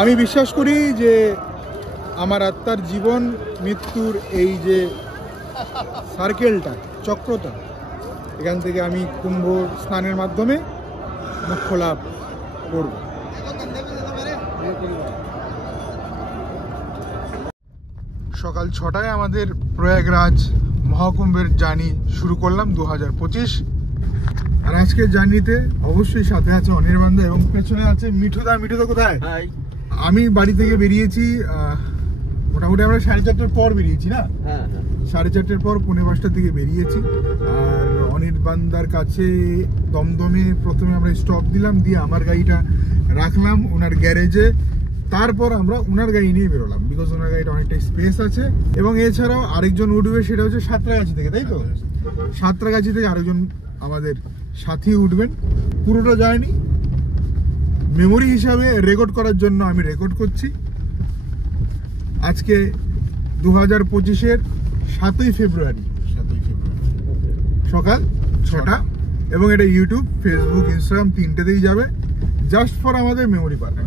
আমি বিশ্বাস করি যে আমার আত্মার জীবন মৃত্যুর এই যে সার্কেলটা, চক্রটা, এখান থেকে আমি কুম্ভ স্নানের মাধ্যমে মোক্ষ লাভ করব। সকাল 6টায় আমাদের প্রয়াগরাজ মহাকুম্ভের জার্নি শুরু করলাম 2025। আর আজকের জার্নিতে অবশ্যই সাথে আছে অনির্বাণদা এবং পেছনে আছে মিঠুদা। মিঠুদা কোথায়? আমি বাড়ি থেকে বেরিয়েছি মোটামুটি আমরা 4:30টার পর বেরিয়েছি না? 4:30টার পর 4:45টার দিকে বেরিয়েছি। আর অনির্বাণদার কাছে দমদমে প্রথমে আমরা স্টপ দিলাম, দিয়ে আমার গাড়িটা রাখলাম ওনার গ্যারেজে। তারপর আমরা ওনার গাড়ি নিয়ে বেরোলাম, বিকজ ওনার গাড়িটা অনেকটা স্পেস আছে। এবং এছাড়াও আরেকজন উঠবে, সেটা হচ্ছে সাঁতরাগাছি থেকে, তাই তো? সাঁতরাগাছি থেকে আরেকজন আমাদের সাথী উঠবেন। পুরোটা জার্নি মেমোরি হিসাবে রেকর্ড করার জন্য আমি রেকর্ড করছি। আজকে 2025-এর 7ই ফেব্রুয়ারি সকাল 6টা, এবং এটা ইউটিউব, ফেসবুক, ইনস্টাগ্রাম তিনটেতেই যাবে, জাস্ট ফর আমাদের মেমোরি পার্ক।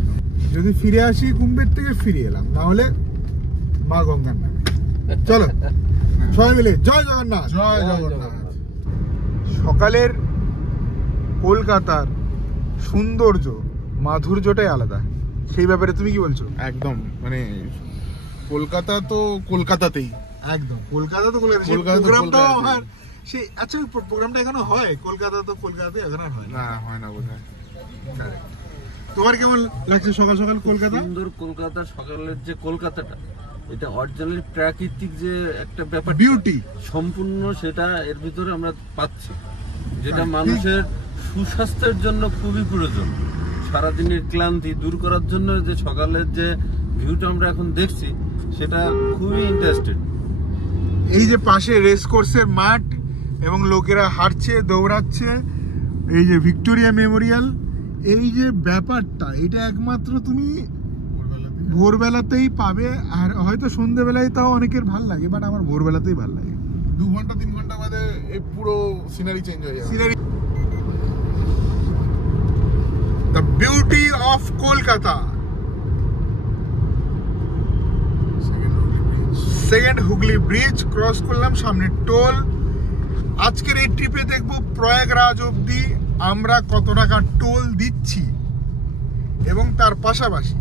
যদি ফিরে আসি কুম্ভের থেকে ফিরে এলাম, না হলে মা গঙ্গার নামে। চলো সবাই মিলে জয় জগন্নাথ। জয় জগন্নাথ। সকালের কলকাতার সৌন্দর্য, মাধুর্যটাই আলাদা। সেই ব্যাপারে তুমি কি বলছো? একদম, মানে কলকাতা তো কলকাতাতেই, একদম কলকাতা তো কলকাতা। প্রোগ্রামটা আমার সেই, আচ্ছা প্রোগ্রামটা এখনো হয়? কলকাতা তো কলকাতাতে এখন আর হয় না, হয় না বোধহয়। তোমার কেমন লাগছে সকাল সকাল কলকাতা? সুন্দর কলকাতা। সকালের যে কলকাতাটা, এটা অরিজিনালি প্রাকৃতিক যে একটা ব্যাপার, বিউটি সম্পূর্ণ, সেটা এর ভিতরে আমরা পাচ্ছি, যেটা মানুষের সুস্বাস্থ্যের জন্য খুবই প্রয়োজন। সারাদিনের ক্লান্তি দূর করার জন্য যে সকালের যে ভিউটা আমরা এখন দেখছি, সেটা খুবই ইন্টারেস্টেড। এই যে পাশে রেস কোর্সের মাঠ এবং লোকেরা হাঁটছে, দৌড়াচ্ছে, এই যে ভিক্টোরিয়া মেমোরিয়াল, এই যে ব্যাপারটা, এটা একমাত্র তুমি ভোরবেলাতেই পাবে। আর হয়তো সন্ধ্যেবেলায় তাও অনেকের ভাল লাগে, বাট আমার ভোরবেলাতেই ভাল লাগে। 2 ঘন্টা 3 ঘন্টা বাদে এই পুরো সিনারি চেঞ্জ হয়ে যাবে। Scenery, the beauty of Kolkata. Second Hooghly bridge cross করলাম, সামনে টোল। আজকের এই ট্রিপে দেখবো প্রয়াগরাজ অবধি আমরা কত টাকা টোল দিচ্ছি, এবং তার পাশাপাশি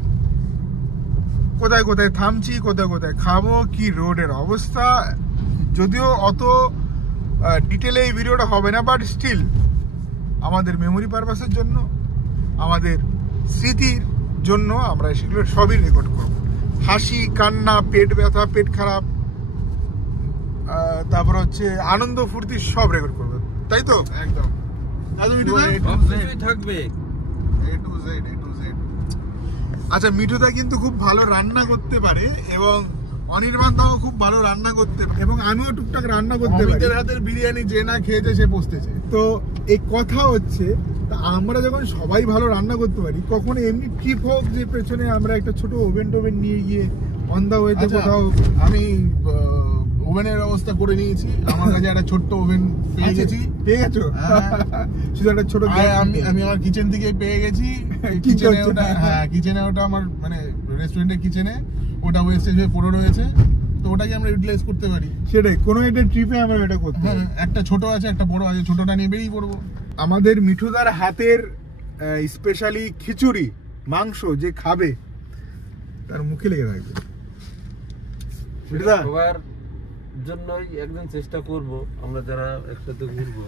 কোথায় কোথায় থামছি, কোথায় কোথায় খাবো, কি রোডের অবস্থা। যদিও অত ডিটেলে এই ভিডিওটা হবে না, বাট স্টিল আমাদের মেমোরি পারপাসের জন্য, আমাদের স্মৃতির জন্য আমরা সেগুলো সবই রেকর্ড করব। হাসি, কান্না, পেট ব্যথা, পেট খারাপ, তারপর হচ্ছে আনন্দ, ফুর্তি, সব রেকর্ড করবো, তাই তো? একদম থাকবে A to Z, A to Z। আচ্ছা, মিঠুদা কিন্তু খুব ভালো রান্না করতে পারে, এবং অনির্বাণদাও খুব ভালো রান্না করতে পারে, এবং আমিও টুকটাক রান্না করতে পারি। অমিতের হাতের বিরিয়ানি যে না খেয়েছে সে পস্তেছে। তো এই কথা হচ্ছে, তা আমরা যখন সবাই ভালো রান্না করতে পারি, কখনো এমনি ট্রিপ হোক যে পেছনে আমরা একটা ছোট ওভেন টোভেন নিয়ে গিয়ে অন দা ওয়েতে কোথাও। আমি ওভেনের ব্যবস্থা করে নিয়েছি, আমার কাছে একটা ছোট্ট ওভেন পেয়ে গেছি। পেয়ে গেছো? শুধু একটা ছোট, আমি আমার কিচেন থেকে পেয়ে গেছি। কিচেনে ওটা, হ্যাঁ কিচেনে ওটা আমার, মানে রেস্টুরেন্টের কিচেনে ওটা ওয়েস্টেজ হয়ে পড়ে রয়েছে, তো ওটাকে আমরা ইউটিলাইজ করতে পারি। সেটাই, কোনো একটা ট্রিপে আমরা এটা করতে পারি। একটা ছোট আছে, একটা বড় আছে, ছোটটা নিয়ে বেরিয়ে পড়বো। আমাদের মিঠুদার হাতের স্পেশালি খিচুড়ি, মাংস যে খাবে তার মুখে লেগে থাকবে। মিঠুদা, সবার জন্যই একদিন চেষ্টা করব আমরা যারা একসাথে ঘুরবো।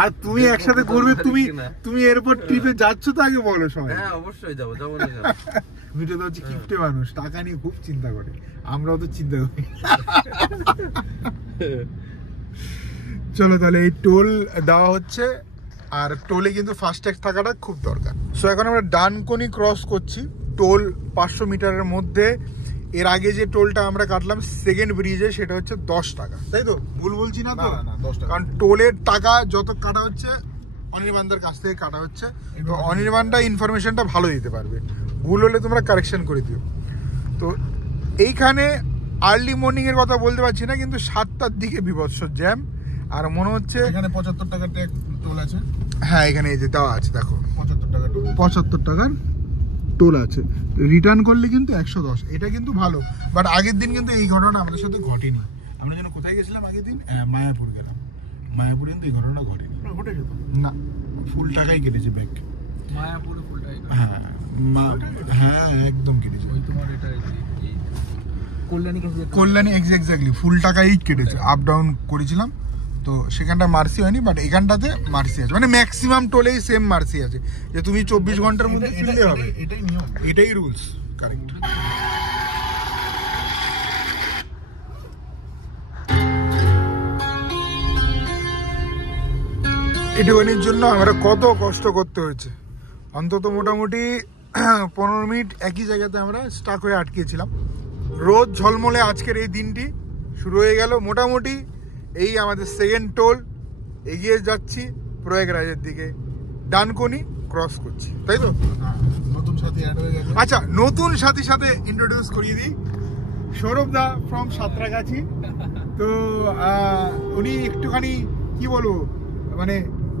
আর তুমি একসাথে ঘুরবে, তুমি এরপর ট্রিপে যাচ্ছ তো আগে বলো সবাই। হ্যাঁ অবশ্যই যাবো, যাবো না যাবো। মিঠুদা হচ্ছে কিপটে মানুষ, টাকা নিয়ে খুব চিন্তা করে, আমরাও তো চিন্তা করি। চলো তাহলে, এই টোল দেওয়া হচ্ছে, আর টোলে কিন্তু ফাস্ট্যাগ থাকাটা খুব দরকার। সো এখন আমরা ডানকোনি ক্রস করছি, টোল 500 মিটারের মধ্যে। এর আগে যে টোলটা আমরা কাটলাম সেকেন্ড ব্রিজে, সেটা হচ্ছে 10 টাকা, তাই তো? ভুল বলছি না তো? না, 10 টাকা। কারণ টোলের টাকা যত কাটা হচ্ছে অনির্বাণদার কাছ থেকে কাটা হচ্ছে, তো অনির্বাণদা ইনফরমেশনটা ভালো দিতে পারবে, ভুল হলে তোমরা কারেকশন করে দিও। তো এইখানে আর্লি মর্নিং এর কথা বলতে পারছি না, কিন্তু 7টার দিকে বিভৎস জ্যাম। আর মনে হচ্ছে এখানে 75 টাকার টোল আছে। হ্যাঁ, এখানে এই যে দেওয়া আছে, দেখো 75 টাকা টোল, 75 টাকার টোল আছে, রিটার্ন করলে কিন্তু 110। এটা কিন্তু ভালো, বাট আগের দিন কিন্তু এই ঘটনাটা আমাদের সাথে ঘটেনি। আমরা যেন কোথায় গেছিলাম আগের দিন? মায়াপুর গেলাম। মায়াপুরে কিন্তু এই ঘটনাটা ঘটেনি। ঘটেছে তো না, ফুল টাকাই কেটেছে ব্যাগ। মায়াপুরে ফুল টাকা? হ্যাঁ হ্যাঁ, একদম কেটেছে। ওই তোমার এটা কল্যাণী এক্স্যাক্টলি ফুল টাকাই কেটেছে। আপ ডাউন করেছিলাম তো সেখানটা মার্সি হয়নি, বাট এখানটাতে মার্সি আছে, মানে ম্যাক্সিমাম টোলেই সেম মার্সি আছে, যে তুমি 24 ঘন্টার মধ্যে ফিরলে হবে। এটাই নিয়ম, এটাই রুলস, কারেক্ট। এটুকুনির জন্য আমরা কত কষ্ট করতে হয়েছে, অন্তত মোটামুটি 15 মিনিট একই জায়গাতে আমরা স্টাক হয়ে আটকেছিলাম। রোদ ঝলমলে আজকের এই দিনটি শুরু হয়ে গেল। মোটামুটি এই আমাদের সেকেন্ড টোল, এগিয়ে যাচ্ছি প্রয়াগরাজের দিকে, ডানকুনি ক্রস করছি, তাই তো? নতুন সাথী অ্যাড হয়ে গেছে। আচ্ছা, নতুন সাথীর সাথে ইন্ট্রোডিউস করিয়ে দিই, সৌরভ দা ফ্রম সাঁতরাগাছি। তো উনি একটুখানি কি বলবো, মানে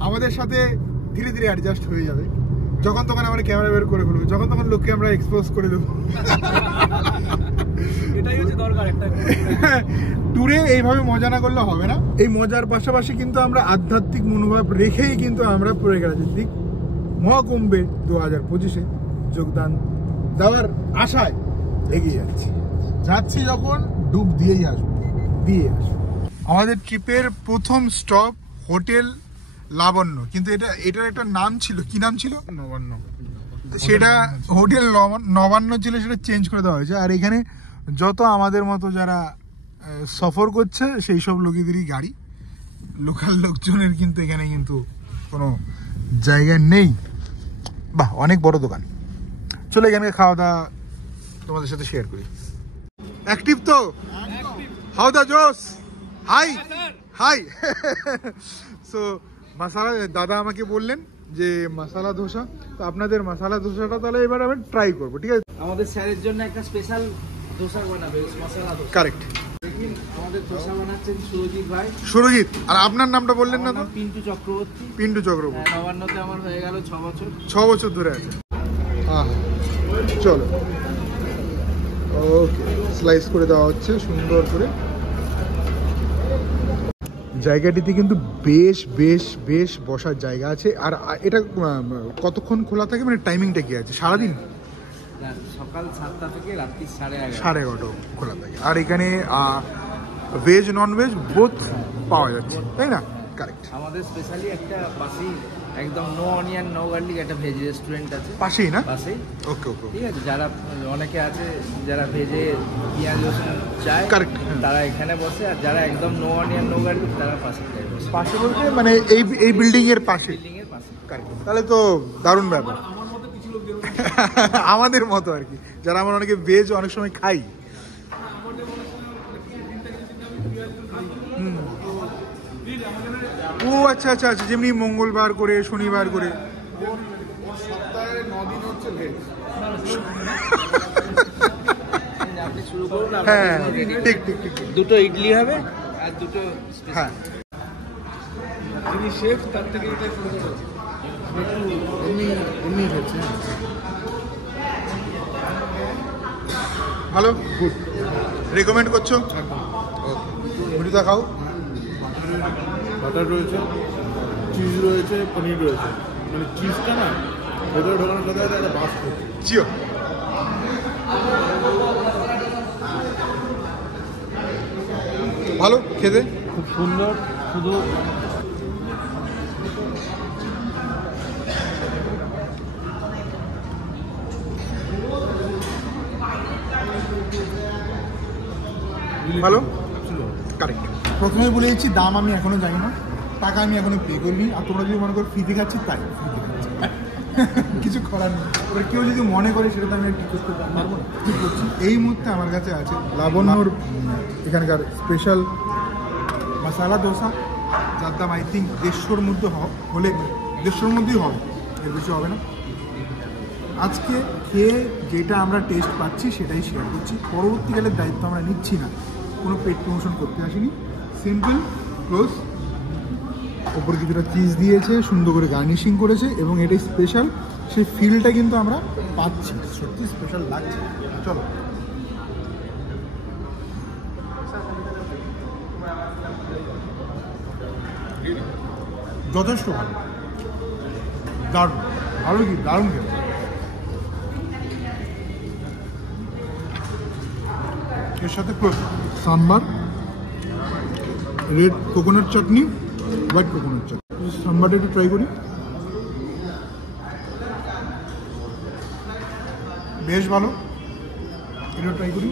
আমাদের সাথে ধীরে ধীরে অ্যাডজাস্ট হয়ে যাবে। যখন তখন আমরা ক্যামেরা বের করে ফেলবো, যখন তখন লোককে আমরা এক্সপোজ করে দেবো। এটাই হচ্ছে দরকার একটা ট্যুরে এইভাবে মজা না করলে হবে না। এই মজার পাশাপাশি কিন্তু আমরা আধ্যাত্মিক মনোভাব রেখেই কিন্তু আমরা প্রয়াগরাজের দিক মহাকুম্ভে 2025-এ যোগদান দেওয়ার আশায় এগিয়ে যাচ্ছি যখন ডুব দিয়েই আসবো। আমাদের ট্রিপের প্রথম স্টপ হোটেল লাবণ্য, কিন্তু এটার একটা নাম ছিল, কি নাম ছিল? নবান্ন। সেটা হোটেল নবান্ন ছিল, সেটা চেঞ্জ করে দেওয়া হয়েছে। আর এখানে যত আমাদের মতো যারা সফর করছে সেই সব লোকেদেরই গাড়ি, লোকাল লোকজনের কিন্তু এখানে কিন্তু কোনো জায়গা নেই। বাহ, অনেক বড় দোকান। চলো এখানে খাওয়া দাওয়া তোমাদের সাথে শেয়ার করি। অ্যাক্টিভ তো? হাউ দা জোস? High high. সো মশালা দাদা আমাকে বললেন যে মশালা ধোসা, তো আপনাদের মশালা ধোসাটা তাহলে এবার আমি ট্রাই করবো, ঠিক আছে? আমাদের স্যারের জন্য একটা স্পেশাল ধোসা বানাবে, মশলা ধোসা। কারেক্ট। আমাদের ধোসা বানাচ্ছেন সুরজিৎ ভাই। সুরজিৎ, আর আপনার নামটা বললেন না তো? পিন্টু চক্রবর্তী। পিন্টু চক্রবর্তী। নবান্নতে আমার হয়ে গেল 6 বছর। 6 বছর ধরে আছে। হ্যাঁ, চলো ওকে, স্লাইস করে দেওয়া হচ্ছে সুন্দর করে। জায়গাটিতে কিন্তু বেশ বেশ বেশ বসার জায়গা আছে। আর এটা কতক্ষণ খোলা থাকে, মানে টাইমিংটা কি আছে? সারাদিন সকাল 7টা থেকে রাত্রি 11:30। 11:30 খোলা থাকে। আর এখানে ভেজ নন ভেজ বোথ পাওয়া যাচ্ছে, তাই না? কারেক্ট। আমাদের স্পেশালি একটা পাশেই একদম নো অনিয়ন নো গার্লিক একটা ভেজ রেস্টুরেন্ট আছে পাশেই না? পাশেই। ওকে ওকে, ঠিক আছে। যারা অনেকে আছে যারা ভেজে পেঁয়াজ রসুন চায়, কারেক্ট, তারা এখানে বসে। আর যারা একদম নো অনিয়ন নো গার্লিক তারা পাশে বসে। পাশে বলতে মানে এই বিল্ডিং এর পাশে? বিল্ডিং এর পাশে। কারেক্ট। তাহলে তো দারুণ ব্যাপার। আমাদের মতো আর কি, যারা আমরা অনেকে ভেজ অনেক সময় খাই। ও আচ্ছা আচ্ছা আচ্ছা, যেমনি মঙ্গলবার করে শনিবার করে। সপ্তাহে 9 দিন হচ্ছে ভেজ। আপনি শুরু করুন। হ্যাঁ ঠিক ঠিক ঠিক। দুটো ইডলি হবে আর দুটো হ্যাঁ, যিনি শেফ তার থেকে এটা শুরু করেছে। এমনি হচ্ছে ভালো, গুড, রেকমেন্ড করছো? মুড়িটা খাও। বাটার রয়েছে, চিজ রয়েছে, পনির রয়েছে। মানে চিজটা না ভেতরে ঢোকানোর সাথে সাথে একটা বাস করছে। চিও, ভালো খেতে, খুব সুন্দর। শুধু ভালো, কারেক্ট। প্রথমে বলে দিচ্ছি, দাম আমি এখনো জানি না, টাকা আমি এখনো পে করিনি। আর তোমরা যদি মনে করো ফ্রিতে খাচ্ছি, তাই কিছু করার নেই। এবার কেউ যদি মনে করে সেটা তো আমি ঠিক করতে পারবো না। ঠিক করছি, এই মুহূর্তে আমার কাছে আছে লাবণ্যর এখানকার স্পেশাল মশালা ধোসা, যার দাম আই থিঙ্ক 150-র মধ্যে হলে 150-র মধ্যেই হবে, এর বেশি হবে না। আজকে খেয়ে যেটা আমরা টেস্ট পাচ্ছি সেটাই শেয়ার করছি। পরবর্তীকালের দায়িত্ব আমরা নিচ্ছি না, কোনো পেট প্রমোশন করতে আসিনি। সিম্পল ক্লোজ, ওপর কিছুটা চিজ দিয়েছে, সুন্দর করে গার্নিশিং করেছে, এবং এটাই স্পেশাল সেই ফিলটা কিন্তু আমরা পাচ্ছি, সত্যি স্পেশাল লাগছে। চলো যথেষ্ট ভালো, দারুণ ভালো, কি দারুণ খেতে। এর সাথে সাম্বার, রেড কোকোনাট চাটনি, হোয়াইট কোকোনাট চাটনি। সাম্বারটা একটু ট্রাই করি, বেশ ভালো, এটা ট্রাই করি।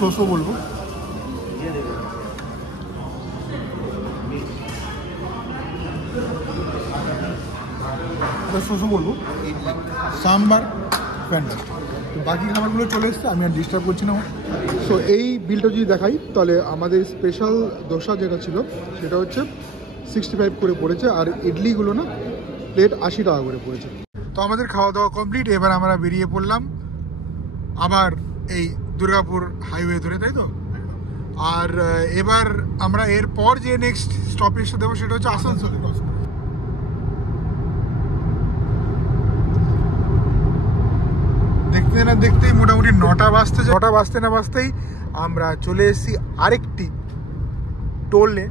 সসও বলবো, সসও বলবো। সাম্বার ফ্যান্টাস্টিক। তো বাকি খাবারগুলো চলে এসছে, আমি আর ডিস্টার্ব করছি না। সো এই বিলটা যদি দেখাই তাহলে আমাদের স্পেশাল দোসা যেটা ছিল সেটা হচ্ছে 65 করে পড়েছে, আর ইডলিগুলো না প্লেট 80 টাকা করে পড়েছে। তো আমাদের খাওয়া দাওয়া কমপ্লিট, এবার আমরা বেরিয়ে পড়লাম আবার এই দুর্গাপুর হাইওয়ে ধরে, তাই তো? আর এবার আমরা এরপর যে নেক্সট স্টপেজটা দেবো সেটা হচ্ছে আসানসোল। দেখতে না দেখতেই মোটামুটি 9টা বাজতে না বাজতেই আমরা চলে এসেছি আরেকটি টোলে,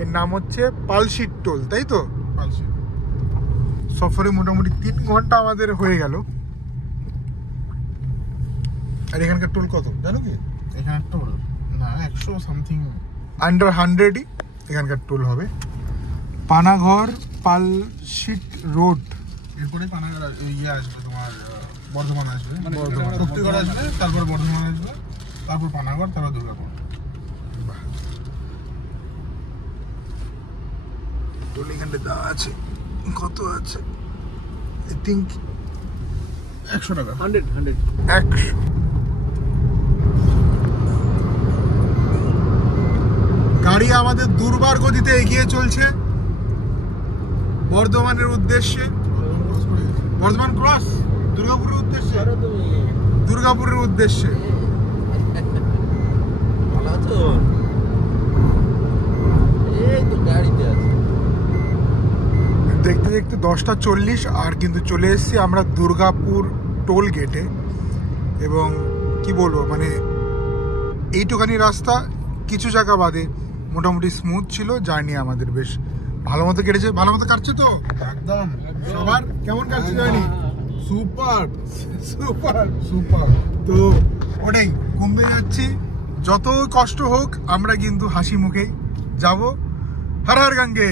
এর নাম হচ্ছে পালশিট টোল, তাই তো? সফরে মোটামুটি 3 ঘন্টা আমাদের হয়ে গেল। আর এখানকার টোল কত জানো কি? এখানে টোল না 100 সামথিং, আন্ডার 100ই এখানকার টোল হবে। পানাগড় পালশিট রোড, এরপরে পানাগড় ইয়ে আসবে, তোমার বর্ধমান আসবে, শক্তিগড় আসবে, তারপর বর্ধমান আসবে, তারপর পানাগড়, তারপর দুর্গাপুর। টোল এখানটা দেওয়া আছে, কত আছে? আই থিঙ্ক 100 টাকা। 100। গাড়ি আমাদের দুর্বার গতিতে এগিয়ে চলছে বর্ধমানের উদ্দেশ্যে। বর্ধমান ক্রস, দুর্গাপুরের উদ্দেশ্যে, দুর্গাপুরের উদ্দেশ্যে। দেখতে দেখতে 10:40 আর কিন্তু চলে এসেছি আমরা দুর্গাপুর টোল গেটে। এবং কি বলবো, মানে এইটুখানি রাস্তা কিছু জায়গা বাদে মোটামুটি স্মুথ ছিল, জার্নি আমাদের বেশ ভালো মতো কেটেছে। ভালো মতো কাটছে তো একদম। সবার কেমন কাটছে জার্নি? Super super. সুপার। তো ওটাই, কুম্ভে যাচ্ছি, যত কষ্ট হোক আমরা কিন্তু হাসি মুখেই যাব। হর হর গঙ্গে।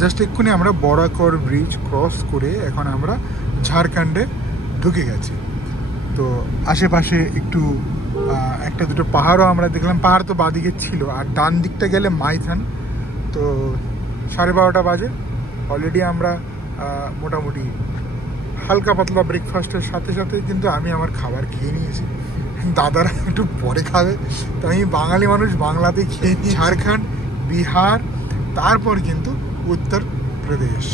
জাস্ট এক্ষুনি আমরা বরাকর ব্রিজ ক্রস করে এখন আমরা ঝাড়খণ্ডে ঢুকে গেছি। তো আশেপাশে একটু একটা দুটো পাহাড়ও আমরা দেখলাম। পাহাড় তো বাদিকে ছিল, আর ডান দিকটা গেলে মাইথান। তো 12:30 বাজে, অলরেডি আমরা মোটামুটি হালকা পাতলা ব্রেকফাস্টের সাথে সাথে কিন্তু আমি আমার খাবার খেয়ে নিয়েছি। দাদারা একটু পরে খাবে, তো আমি বাঙালি মানুষ, বাংলাতে খেয়ে নিই। ঝাড়খণ্ড, বিহার, তারপর কিন্তু উত্তরপ্রদেশ।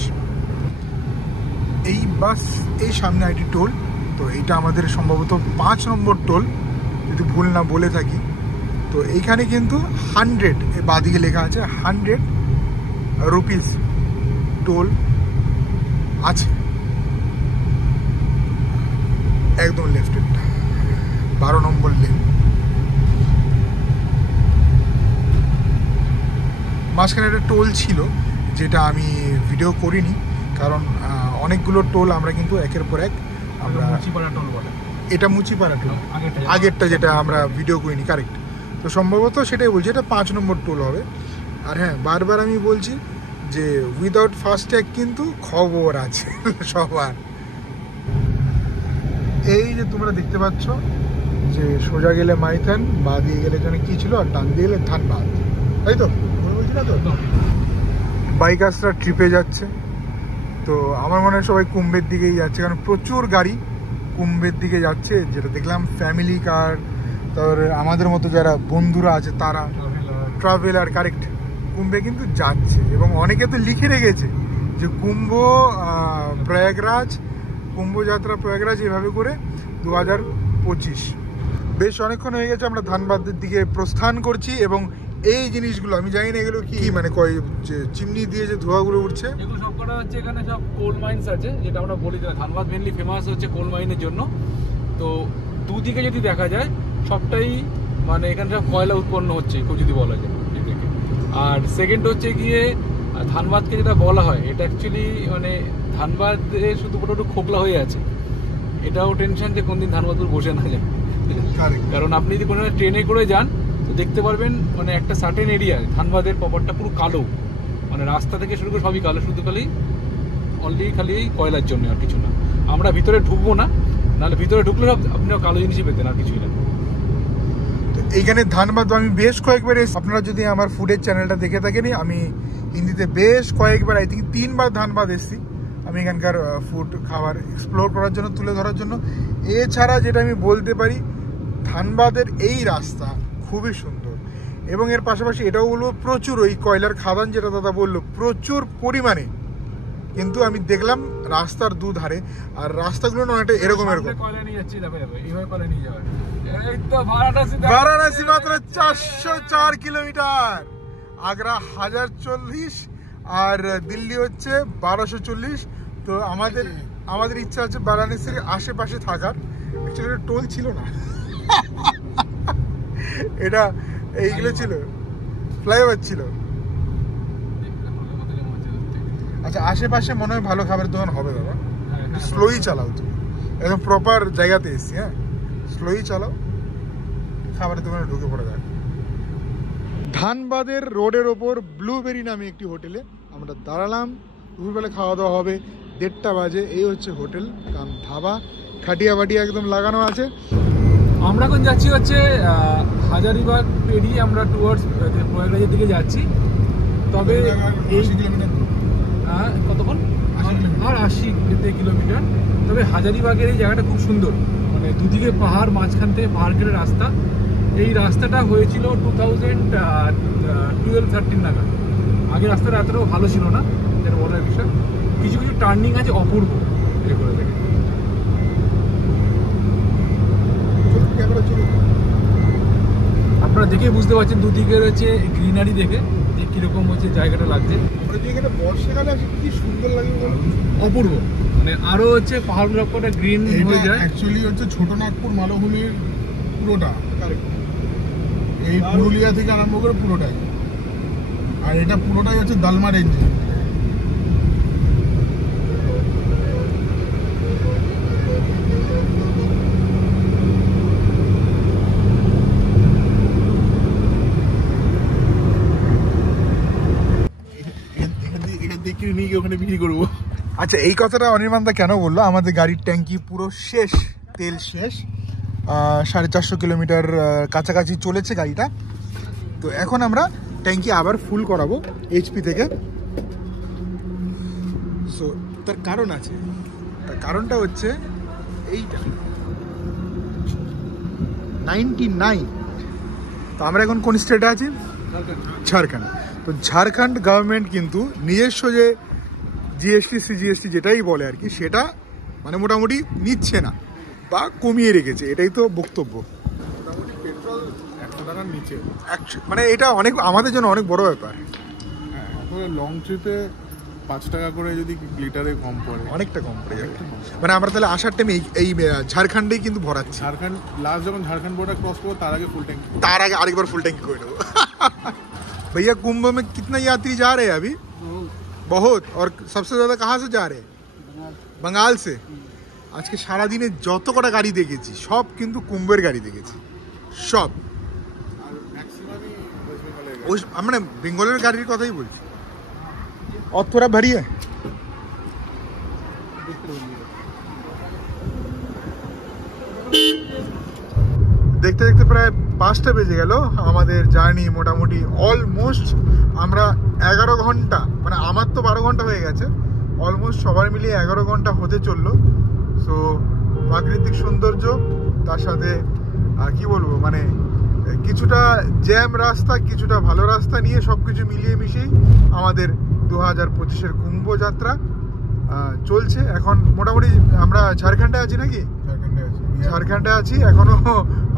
এই বাস এই সামনে একটি টোল, তো এইটা আমাদের সম্ভবত 5 নম্বর টোল যদি ভুল না বলে থাকি। তো এইখানে কিন্তু 100, বাদিকে লেখা আছে 100 রুপিস টোল আছে। একদম লেফটে 12 নম্বর লেন। মাঝখানে একটা টোল ছিল যেটা আমি ভিডিও করিনি, কারণ অনেকগুলো টোল আমরা কিন্তু একের পর এক আমরা। মুচিপাড়া টোল বলে এটা মুচিপাড়া টোল, আগেরটা যেটা আমরা ভিডিও করিনি, কারেক্ট। তো সম্ভবত সেটাই বলছি, এটা 5 নম্বর টোল হবে। আর হ্যাঁ, বারবার আমি বলছি যে উইদাউট ফাস্ট্যাগ কিন্তু খবর আছে সবার। এই যে তোমরা দেখতে পাচ্ছ যে সোজা গেলে মাইথান, বা দিয়ে গেলে যেন কি ছিল, আর ডান দিয়ে গেলে ধানবাদ, তাই তো বলছি না? তো বাইকার্সরা ট্রিপে যাচ্ছে, তো আমার মনে হয় সবাই কুম্ভের দিকেই যাচ্ছে, কারণ প্রচুর গাড়ি কুম্ভের দিকে যাচ্ছে, যেটা দেখলাম ফ্যামিলি কার, তারপরে আমাদের মতো যারা বন্ধুরা আছে তারা ট্রাভেলার, কারেক্ট কুম্ভে কিন্তু যাচ্ছে। এবং অনেকে তো লিখে রেখেছে যে কুম্ভ প্রয়াগরাজ, কুম্ভযাত্রা প্রয়াগরাজ এভাবে করে 2025। বেশ অনেকক্ষণ হয়ে গেছে, আমরা ধানবাদের দিকে প্রস্থান করছি এবং এই জিনিসগুলো আমি জানি না এগুলো কি মানে চিমনি দিয়ে যে ধোঁয়াগুলো উঠছে। এগুলো সব কটা হচ্ছে এখানে সব কোল মাইন্স আছে, যেটা আমরা বলি ধানবাদ মেনলি ফেমাস হচ্ছে কোল মাইনের জন্য। তো দুদিকে যদি দেখা যায় সবটাই মানে এখানে সব কয়লা উৎপন্ন হচ্ছে খুব যদি বলা যায় এদিকে। আর সেকেন্ড হচ্ছে গিয়ে ধানবাদকে যেটা বলা হয় এটা অ্যাকচুয়ালি মানে ধানবাদে শুধু একটু খোকলা হয়ে আছে, এটাও টেনশন যে কোনদিন ধানবাদপুর বসে না যায়। কারণ আপনি যদি কোনো ট্রেনে করে যান তো দেখতে পারবেন মানে একটা সার্টেন এরিয়ায় ধানবাদের প্রপারটা পুরো কালো, মানে রাস্তা থেকে শুরু করে সবই কালো, শুধু খালি এই কয়লার জন্য আর কিছু না। আমরা ভিতরে ঢুকবো না, নাহলে ভিতরে ঢুকলে সব আপনি কলো জিনিসই পেতেন, আর কিছুই না। এইখানে ধানবাদ আমি বেশ কয়েকবার আপনারা যদি আমার ফুডের চ্যানেলটা দেখে থাকেন, আমি হিন্দিতে বেশ কয়েকবার আই থিঙ্ক 3 বার ধানবাদ এসেছি আমি এখানকার ফুড খাবার এক্সপ্লোর করার জন্য, তুলে ধরার জন্য। এছাড়া যেটা আমি বলতে পারি ধানবাদের এই রাস্তা খুবই সুন্দর, এবং এর পাশাপাশি এটাও বলবো প্রচুর ওই কয়লার খাদান যেটা দাদা বললো প্রচুর পরিমাণে, কিন্তু আমি দেখলাম রাস্তার দুধারে, আর রাস্তাগুলো না অনেকটা এরকম কয়লা নিয়ে যাচ্ছি, এইভাবে কয়লা নিয়ে যাওয়া। বারাণসী মাত্র 404 কিলোমিটার, আগ্রা 1040 আর দিল্লি হচ্ছে 1240। তো আমাদের ইচ্ছা আছে বারাণসীর আশেপাশে থাকার। অ্যাকচুয়ালি টোল ছিল না, এটা এইগুলো ছিল, ফ্লাইওভার ছিল। আচ্ছা, আশেপাশে মনে হয় ভালো খাবারের দোকান হবে দাদা, স্লোই চালাও তুমি, একদম প্রপার জায়গাতে এসছি। হ্যাঁ, স্লোই চালাও, খাবারের দোকানে ঢুকে পড়ে যায়। ধানবাদের রোডের ওপর ব্লুবেরি নামে একটি হোটেলে আমরা দাঁড়ালাম। দুপুরবেলা খাওয়া দাওয়া হবে 1:30 বাজে। এই হচ্ছে হোটেল কাম ধাবা, খাটিয়া বাটিয়া একদম লাগানো আছে। আমরা এখন যাচ্ছি হচ্ছে হাজারিবাগ পেরিয়ে আমরা টুয়ার্ডস প্রয়াগরাজের দিকে যাচ্ছি। তবে কতক্ষণ? আর 80 কিলোমিটার। তবে হাজারিবাগের এই জায়গাটা খুব সুন্দর, মানে দুদিকে পাহাড়, মাঝখান থেকে পাহাড় কেটে রাস্তা। এই রাস্তাটা হয়েছিল 2012-13 নাগাদ। আগে রাস্তাটা এতটাও ভালো ছিল না, যেটা বলার বিষয়। কিছু কিছু টার্নিং আছে অপূর্ব। আপনারা দেখে বুঝতে পারছেন দুদিকে রয়েছে গ্রিনারি, দেখে যে কিরকম হচ্ছে জায়গাটা লাগছে। বর্ষাকালে কি সুন্দর লাগে, অপূর্ব। মানে আরো হচ্ছে পাহাড় সবকটা গ্রিন হয়ে যায়। অ্যাকচুয়ালি হচ্ছে ছোট নাগপুর মালভূমির পুরোটা, এই পুরুলিয়া থেকে আরম্ভ করে পুরোটাই, আর এটা পুরোটাই হচ্ছে দালমা রেঞ্জে। ওখানে বিক্রি করবো। আচ্ছা, এই কথাটা অনির্বাণদা কেন বললো? আমাদের গাড়ির ট্যাঙ্কি পুরো শেষ, তেল শেষ, 450 কিলোমিটার কাছাকাছি চলেছে গাড়িটা। তো এখন আমরা ট্যাঙ্কি আবার ফুল করাবো এইচপি থেকে। সো তার কারণ আছে, তার কারণটা হচ্ছে এইটা 99। তো আমরা এখন কোন স্টেটে আছি? ঝাড়খণ্ড। তো ঝাড়খণ্ড গভর্নমেন্ট কিন্তু নিজস্ব যে জিএসটি সিজিএসটি যেটাই বলে আর কি, সেটা মানে মোটামুটি নিচ্ছে না বা কমিয়ে রেখেছে, এটাই তো বক্তব্য। মোটামুটি পেট্রোল 100 টাকার নিচে, মানে এটা অনেক আমাদের জন্য অনেক বড় ব্যাপার। হ্যাঁ, লং ট্রিপে 5 টাকা করে যদি লিটারে কম পড়ে, অনেকটা কম পড়ে যাবে। মানে আমরা তাহলে আসার টাইমে এই ঝাড়খণ্ডেই কিন্তু ভরাচ্ছি। ঝাড়খণ্ড লাস্ট যখন ঝাড়খণ্ড বর্ডার ক্রস করবো তার আগে ফুল ট্যাঙ্ক, তার আগে আরেকবার ফুল ট্যাঙ্কি করে নেবো। भैया कुंभ में कितना यात्री जा रहे हैं अभी? बहुत। और सबसे ज़्यादा कहाँ से जा रहे हैं? बंगाल से। আজকে সারাদিনে যত কটা গাড়ি দেখেছি সব কিন্তু কুম্ভের গাড়ি দেখেছি, সব। মানে বেঙ্গলের গাড়ির কথাই বলছি। और थोड़ा भरिए। দেখতে দেখতে প্রায় 5টা বেজে গেল। আমাদের জার্নি মোটামুটি অলমোস্ট আমরা 11 ঘন্টা, মানে আমার তো 12 ঘন্টা হয়ে গেছে, অলমোস্ট সবার মিলিয়ে 11 ঘন্টা হতে চললো। সো প্রাকৃতিক সৌন্দর্য, তার সাথে কি বলবো, মানে কিছুটা জ্যাম রাস্তা, কিছুটা ভালো রাস্তা নিয়ে সব কিছু মিলিয়ে মিশিয়েই আমাদের 2025-এর কুম্ভ যাত্রা চলছে। এখন মোটামুটি আমরা ঝাড়খণ্ডে আছি নাকি? ঝাড়খণ্ডে আছি, এখনো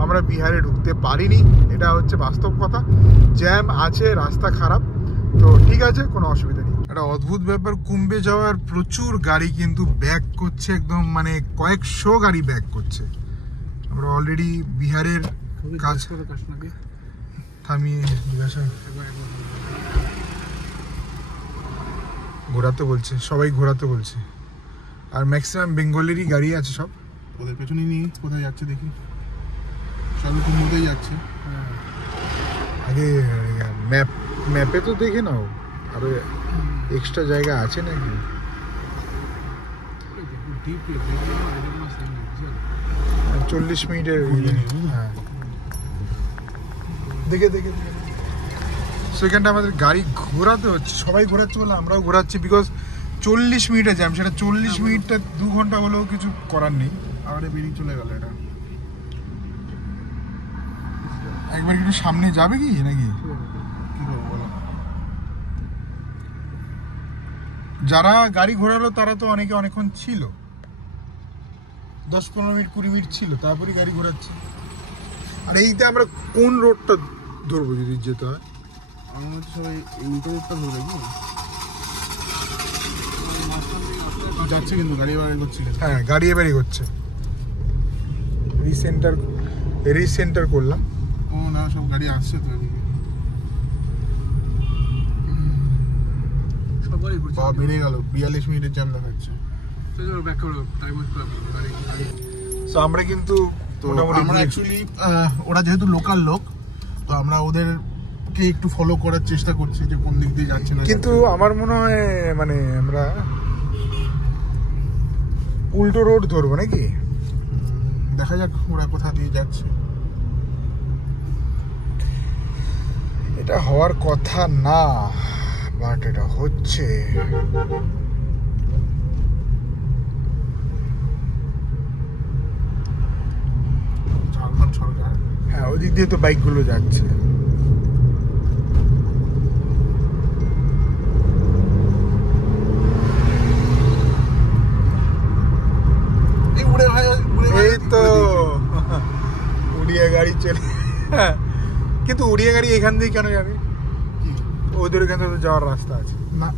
আমরা বিহারে ঢুকতে পারিনি। এটা হচ্ছে বাস্তব কথা। জ্যাম আছে, রাস্তা খারাপ, তো ঠিক আছে, কোনো অসুবিধা নেই। একটা অদ্ভুত ব্যাপার, কুম্ভে যাওয়ার প্রচুর গাড়ি কিন্তু ব্যাক করছে, একদম মানে কয়েকশো গাড়ি ব্যাক করছে। আমরা অলরেডি বিহারের কাজ থামিয়ে জিজ্ঞাসা ঘোরাতে বলছে, সবাই ঘোরাতে বলছে, আর ম্যাক্সিমাম বেঙ্গলেরই গাড়ি আছে সব। ওদের পেছনে নিয়ে কোথায় যাচ্ছে দেখি, সবই কুম্ভতেই যাচ্ছে। আগে ম্যাপে তো দেখে নাও, আরো এক্সট্রা জায়গা আছে নাকি। 40 মিনিটের হ্যাঁ, দেখে সেখানটা আমাদের গাড়ি ঘোরাতে হচ্ছে, সবাই ঘোরাচ্ছে বলে আমরাও ঘোরাচ্ছি, বিকজ 40 মিনিটের জ্যাম, সেটা 40 মিনিটটা 2 ঘন্টা হলেও কিছু করার নেই। আবার বেরিয়ে চলে গেল এটা। একবার একটু সামনে যাবে কি নাকি? কি করবো বলো? যারা গাড়ি ঘোরালো তারা তো অনেকে অনেকক্ষণ ছিল, 10-15 মিনিট 20 মিনিট ছিল, তারপরে গাড়ি ঘোরাচ্ছে। আর এইটা আমরা কোন রোডটা ধরবো যদি যেতে হয়? আমার মনে হচ্ছে সবাই এই রোডটা ধরে কি যাচ্ছে, কিন্তু গাড়ি বাড়ি করছে। হ্যাঁ, গাড়ি এবারই হচ্ছে। রিসেন্টার করলাম। ও না, সব গাড়ি আসছে তো এদিকে। সবাই বা বেড়ে গেল, 42 মিনিটের জ্যাম দেখাচ্ছে। তো আমরা কিন্তু তো মোটামুটি আমরা অ্যাকচুয়ালি ওরা যেহেতু লোকাল লোক, তো আমরা ওদেরকে একটু ফলো করার চেষ্টা করছি যে কোন দিক দিয়ে যাচ্ছে না। কিন্তু আমার মনে হয় মানে আমরা উল্টো রোড ধরবো নাকি? দেখা যাক ওরা কোথা দিয়ে যাচ্ছে। এটা হওয়ার কথা না, বাট এটা হচ্ছে। ঝাড়খণ্ড সরকার। হ্যাঁ, ওদিক দিয়ে তো বাইকগুলো যাচ্ছে। এই তো উড়িয়া গাড়ি চলে, কিন্তু উড়িয়া গাড়ি এখান দিয়ে কেন যাবে? ওদের এখান থেকে যাওয়ার রাস্তা আছে না,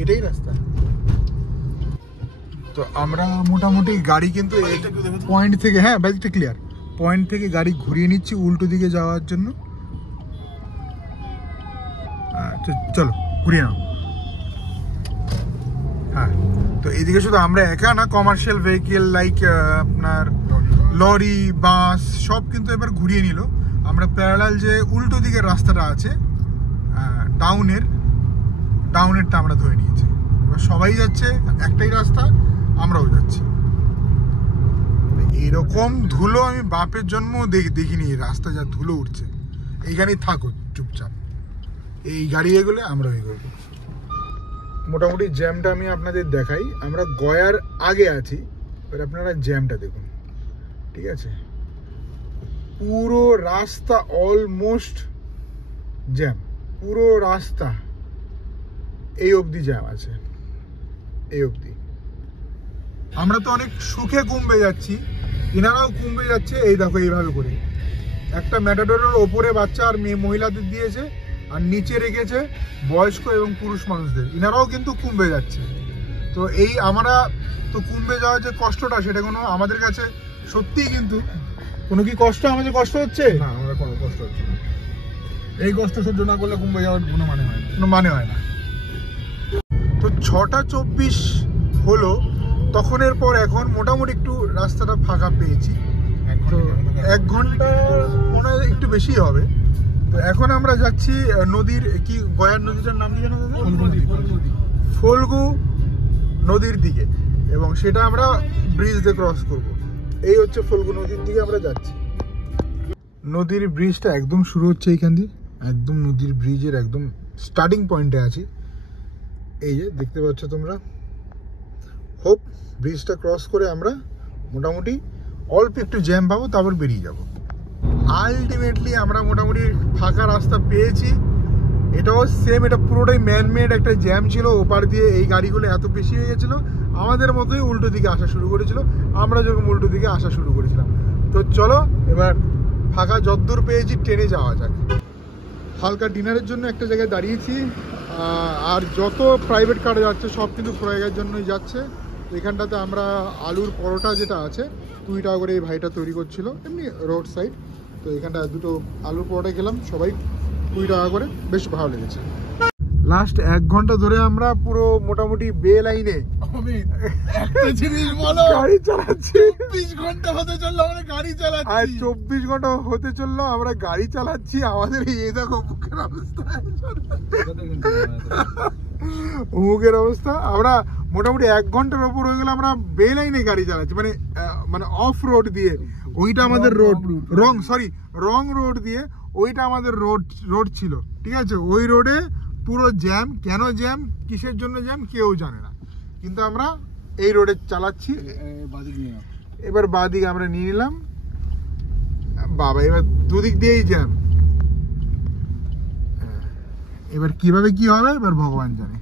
এটাই রাস্তা। তো আমরা মোটামুটি গাড়ি কিন্তু পয়েন্ট থেকে, হ্যাঁ বাইকটা ক্লিয়ার, পয়েন্ট থেকে গাড়ি ঘুরিয়ে নিচ্ছি উল্টো দিকে যাওয়ার জন্য। চলো ঘুরিয়ে নাও। হ্যাঁ, তো এইদিকে শুধু আমরা একা না, কমার্শিয়াল ভেহিকেল লাইক আপনার লরি, বাস সব কিন্তু এবার ঘুরিয়ে নিল। আমরা প্যারালাল যে উল্টো দিকের রাস্তাটা আছে ডাউনেরটা আমরা ধরে নিয়েছি। এবার সবাই যাচ্ছে একটাই রাস্তা, আমরাও যাচ্ছি। এরকম ধুলো আমি বাপের জন্ম দেখিনি, এই রাস্তা যা ধুলো উঠছে। এইখানেই থাকো চুপচাপ, এই গাড়ি এগোলে আমরা এগোবো। মোটামুটি জ্যামটা আমি আপনাদের দেখাই, আমরা গয়ার আগে আছি, এবার আপনারা জ্যামটা দেখুন। ঠিক আছে, পুরো রাস্তা অলমোস্ট জ্যাম, পুরো রাস্তা এই অবধি জ্যাম আছে, এই অবধি। আমরা তো অনেক সুখে কুম্ভে যাচ্ছি, এনারাও কুম্ভে যাচ্ছে। এই দেখো এইভাবে করে একটা ম্যাটাডোরের ওপরে বাচ্চা আর মেয়ে মহিলাদের দিয়েছে, আর নিচে রেখেছে বয়স্ক এবং পুরুষ মানুষদের। এনারাও কিন্তু কুম্ভে যাচ্ছে। তো এই আমরা তো কুম্ভে যাওয়ার যে কষ্টটা, সেটা কোনো আমাদের কাছে সত্যিই কিন্তু কোনো কি কষ্ট, আমাদের কষ্ট হচ্ছে না, আমরা কোনো কষ্ট হচ্ছে না। এই কষ্ট সহ্য না করলে কুম্ভে যাওয়ার কোনো মানে হয় না, কোনো মানে হয় না। তো 6:24 হলো, তখনের পর এখন মোটামুটি একটু রাস্তাটা ফাঁকা পেয়েছি। তো 1 ঘন্টা মনে হয় একটু বেশি হবে। তো এখন আমরা যাচ্ছি নদীর, কি গয়ার নদীটার নাম কি জানো দাদা? ফল্গু নদীর দিকে, এবং সেটা আমরা ব্রিজ দিয়ে ক্রস করব। এই হচ্ছে ফল্গু নদীর দিকে আমরা যাচ্ছি। নদীর ব্রিজটা একদম শুরু হচ্ছে এইখান দিয়ে, একদম নদীর ব্রিজের একদম স্টার্টিং পয়েন্টে আছি। এই যে দেখতে পাচ্ছ তোমরা, হোপ ব্রিজটা ক্রস করে আমরা মোটামুটি অল্প একটু জ্যাম পাবো, তারপর বেরিয়ে যাব। আলটিমেটলি আমরা মোটামুটি ফাঁকা রাস্তা পেয়েছি। এটাও সেম, এটা পুরোটাই ম্যানমেড একটা জ্যাম ছিল। ওপার দিয়ে এই গাড়িগুলো এত বেশি হয়ে গেছিলো, আমাদের মতোই উল্টো দিকে আসা শুরু করেছিল, আমরা যখন উল্টো দিকে আসা শুরু করেছিলাম। তো চলো এবার ফাঁকা যদ্দূর পেয়েছি ট্রেনে যাওয়া যাক। হালকা ডিনারের জন্য একটা জায়গায় দাঁড়িয়েছি, আর যত প্রাইভেট কার যাচ্ছে সব কিন্তু প্রয়োগের জন্যই যাচ্ছে। এখানটাতে আমরা আলুর পরোটা যেটা আছে 2 টাকা করে এই ভাইটা তৈরি করছিল, এমনি রোড সাইড। তো এখানটা দুটো আলুর পরোটা খেলাম, সবাই 2 টাকা করে, বেশ ভালো লেগেছে। লাস্ট 1 ঘন্টা ধরে আমরা পুরো মোটামুটি বে লাইনে অমিত, একটা জিনিস বলো, গাড়ি চালাচ্ছি। 24 ঘন্টা হতে চললো আমরা গাড়ি আর চালাচ্ছি। 24 ঘন্টা হতে চললো আমরা গাড়ি চালাচ্ছি। আমাদের এই দেখো মুখের অবস্থা, মুখের অবস্থা। আমরা মোটামুটি 1 ঘন্টার ওপর হয়ে গেলে আমরা বে লাইনে গাড়ি চালাচ্ছি, মানে অফ রোড দিয়ে। ওইটা আমাদের রোড, রং রোড দিয়ে ওইটা আমাদের রোড ছিল, ঠিক আছে। ওই রোডে পুরো জ্যাম। কেন জ্যাম, কিসের জন্য জ্যাম কেউ জানে না, কিন্তু আমরা এই রোডে চালাচ্ছি। এবার বাদিক আমরা নিয়ে নিলাম বাবা, এবার দুদিক দিয়েই জ্যাম। এবার কিভাবে কি হবে এবার ভগবান জানে।